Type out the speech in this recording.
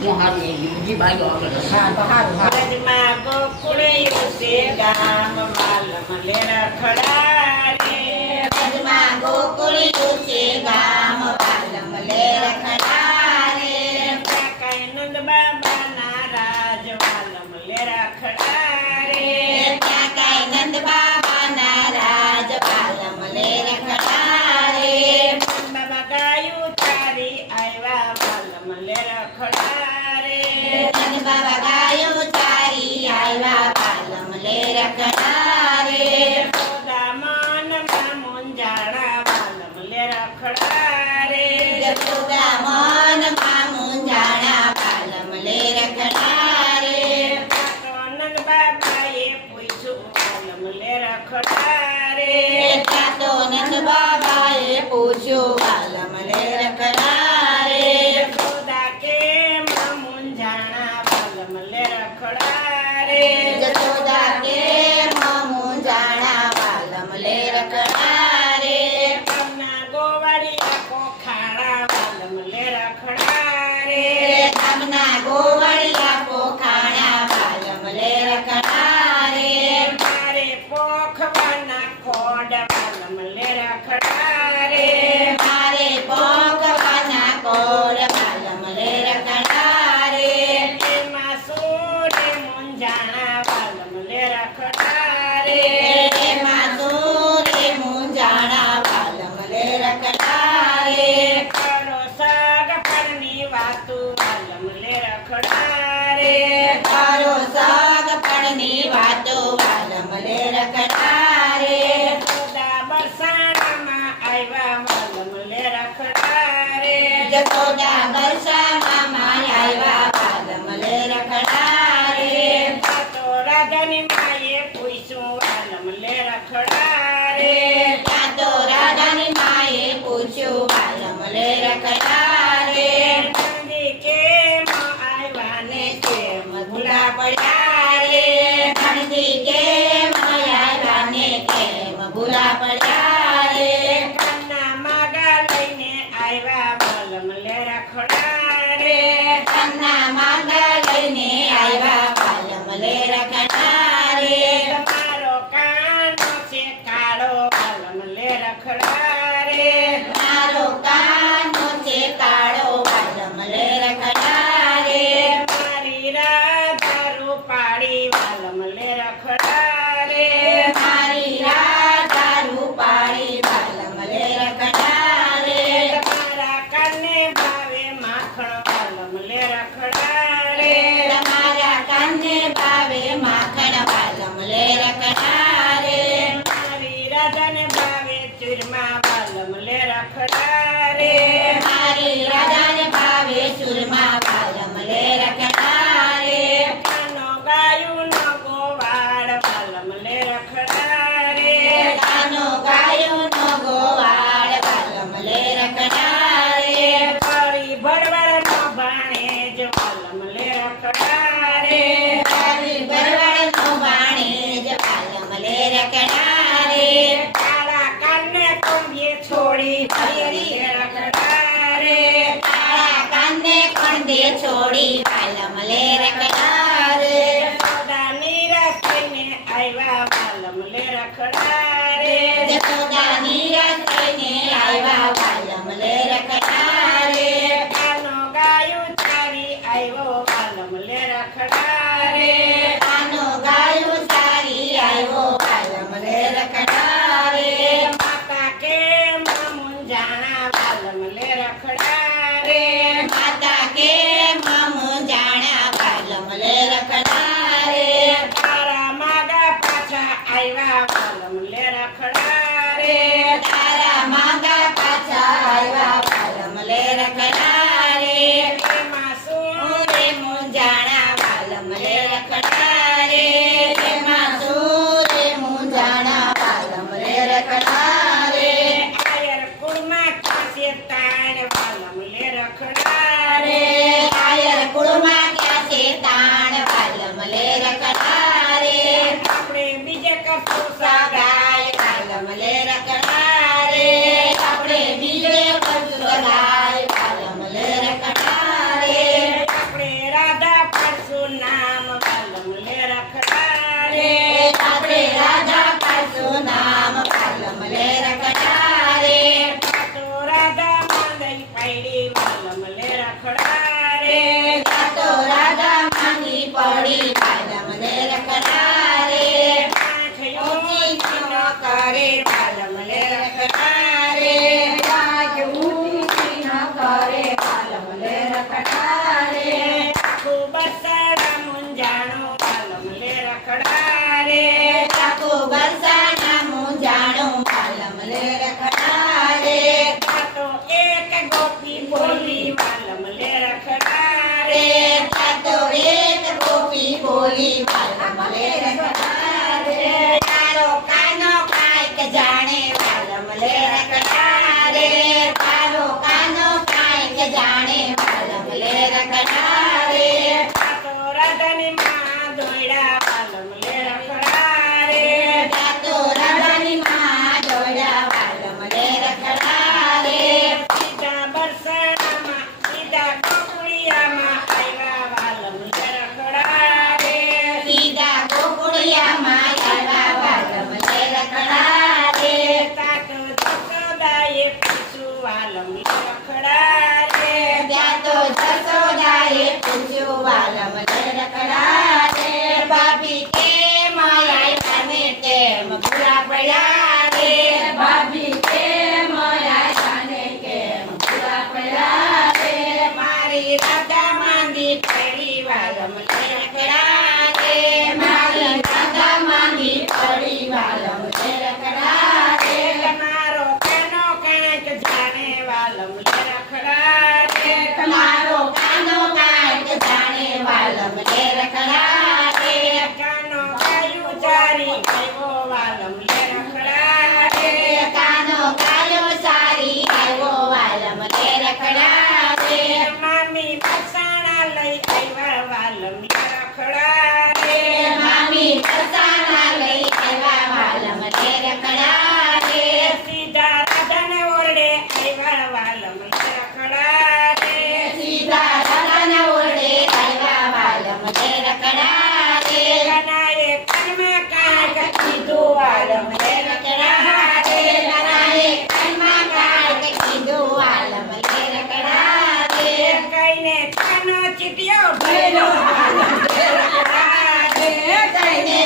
હું હારું બીજી ભાઈઓ આગળ હા તો સારું હા વ્રજમાં ગોકુળે યુસે ગામ વાલમ લેરા ખડા રે વ્રજમાં ગોકુળ યુસે ગામ વાલમ લેરા ખડા રે કાકાઈ નંદ બાબાના રાજ વાલમ લેરા ખડા રે ત્યાં કાંઈ નંદ બાબાના રાજ વાલમ લેરા ખડા રે બાબા ગાયું તારી આવ્યા વાલમ લેરા ખડા રે નંદ બાબા ગાયો ચારી આવ્યા વાલમ લેરા ખડા રે સોદા મનમાં મુંજાણા વાલમ લેરા ખડા રે જસોદા મનમાં મૂંઝાણા વાલમ લેરા ખડા રે નંદ બાબાએ પૂછ્યું વાલમ લેરા ખડા રે ત્યાં તો નંદ બાબાએ પૂછ્યું વાલમ લેરા ખડા રે સોદા કેમ મુંજાણા વાલમ લેરા ખડા રે જસોદા કેમ મૂંઝાણા વાલમ લેરા ખડા રે ગામના ગોવાળિયા પોખાડા વાલમ લેરા ખડા રે ગામના ગોવાળિયા પોખાણા વાલમ લેરા ખડા રે મારે પોખવાના ખોડ વાલમ લેરા ખડા રે મારે પોખવાના કોડ વાલમ લેરા ખડા રે એમાં સોરે મુંજાણા વાલમ લેરા ખડા રે એમાં સૂરે મૂંઝાણા વાલમ લેરા ખડા રે કરો સગ પરની વાતો વાલમ લેરા ખડા રે તારો સાગ પણની વાતો વાલમ લેરા ખડા રે સોદા બરસાણામાં આવ્યા વાલમ લેરા ખડા રે જસોદા બરસામાં માય આવ્યા વાલમ લેરા ખડા રે તો રાધાની માએ પૂછ્યું વાલમ લેરા ખડા રે ત્યાં તો રાધાની માએ પૂછ્યું વાલમ લેરા ખડા રે નંદી કેમ આવ્યા ને કેમ ભૂલા પડ્યા રે ધણથી કેમ આવ્યા ને કેમ ભૂલા પડ્યા રે કાના માગા લઈને આવ્યા વાલમ લેરા ખડા રે કન્ના માંગા લઈને આવ્યા વાલમ લેરા ખડા રે તમારો કાનો છે કાળો વાલમ લેરા ખડા રે મારો કાનો છે કાળો વાલમ લેરા ખડા રે મારી રાધા રૂપાળી વાલમ લેરા ખડા રે મારી રાધા રૂપાળી વાલમ લેરા ખડા રે તમારા કાને ભાવે માખણ વાલમ લેરા ખડા રે તમારા કાને ભાવે માખણ વાલમ લેરા ખડા રે મારી રાધાને ભાવે ચૂરમા વાલમ લેરા ખડા રે મારી રાધાને ભાવે સુરમા વાલમ લેરા ખડા રે કાનો ગાયું નો ગોવાળ વાલમ લેરા ખડા રે કાનો ગાયો નો ગોવાળ વાલમ લેરા ખડા રે ફરી ભરવાડ નો ભાણેજ વાલમ લેરા ખડા રે તારી બરવાડ નો બાણેજ વાલમ લેરા ખડા રે કાળા કાને કોંડીએ છોડી હરિયરી લેરા ખડા રે તારા કાને ખંડે છોડી વાલમ લેરા ખડા રે સોદા નીરસને આવ્યા વાલમ લેરા ખડા રે જસોદા નિરાશ થઈને આવ્યા વાલમ લેરા ખડા રે કાનો ગાયું ચારી આવ્યો વાલમ લેરા ખડા રે કાનો ગાયો સારી આવ્યો વાલમ લેરા ખડા રે માતા કેમ મુંજાણા વાલમ લેરા ખડા રે માતા કેમ મૂંઝાણા વાલમ લેરા ખડા રે તારા માગા પાછા આવ્યા વાલમ લેરા ખડા રે તારા માંગા પાછા આવ્યા વાલમ લેરા ખડા રે એમાં શું રે મૂંઝાણા વાલમ લેરા ખડા રખડા રે આખું બરસાડા મૂંઝાણું વાલમ લે રખડા રે આખું બરસાના મૂંઝાણું વાલમ લે રખડા રે ત્યાં તો એક ગોપી બોલી વાલમ લે રખડા રે ત્યાં તો એક ગોપી બોલી વાલમ લે રખડા રે તારો કાનો કાંઈક જાણે વાલમ લે રખડા રે તારો કાનો કાંઈક જાણે વાલમ લે રખડા રે ત્યાં તો રાધાની માં દોયડા વાલમ લે રખડા રે ત્યાં તો રાધાની માં દોડ્યા વાલમ લે રખડા રે સીધા બરસાડામાં સીધા ગોકુળિયામાં આવ્યા વાલમ લે રખડા રે સીધા ગોકુળિયામાં આવ્યા વાલમ લે રખડા રે ત્યાં તો જશોદાએ પૂછ્યું વાલમ લે રખડા રે ત્યાં તો જશોદાએ પૂછ્યું વાલમ લે રખડા રે ભાભી કેમ આવ્યા ને તેમ ભૂલા પડ્યા રે ભાભી કેમ આવ્યા ને કેમ ભૂલા પડ્યા રે મારી રાધા માંદી પડી વાલમ લે રખડા રે મારી રાધા માંગી પડી વાલમ લે રખડા રે તમારો કાનો કાંઈક જાણે વાલમ લે રખડા રે તમારો કાનો કાંઈક જાણે વાલમ લે રખડા રે કાનો ગાયું ચારી આવ્યો વાલમ લે રખડા રે કાનો કાયો સારી આવ્યો વાલમ લે રખડા રે મામી મસાણા લઈ આવ્યા વાલમ લે રખડા રે મામી ફરસાણા લઈ આવ્યા વાલમ લે રખડા રે સીધા રાધાને ઓરડે આવ્યા વાલમ લે રખડા રે સીધા રાધાના ઓરડે આવ્યા વાલમ લે રખડા રે કનાએ કનમાં કાંઈક કીધું વાલમ લે રખડા રે કનાએ કાનમાં કાંઈક કીધું વાલમ લે રખડા રે કઈને કાનો ચીટિયો ભર્યો વાલમ લે રખડા રે કઈને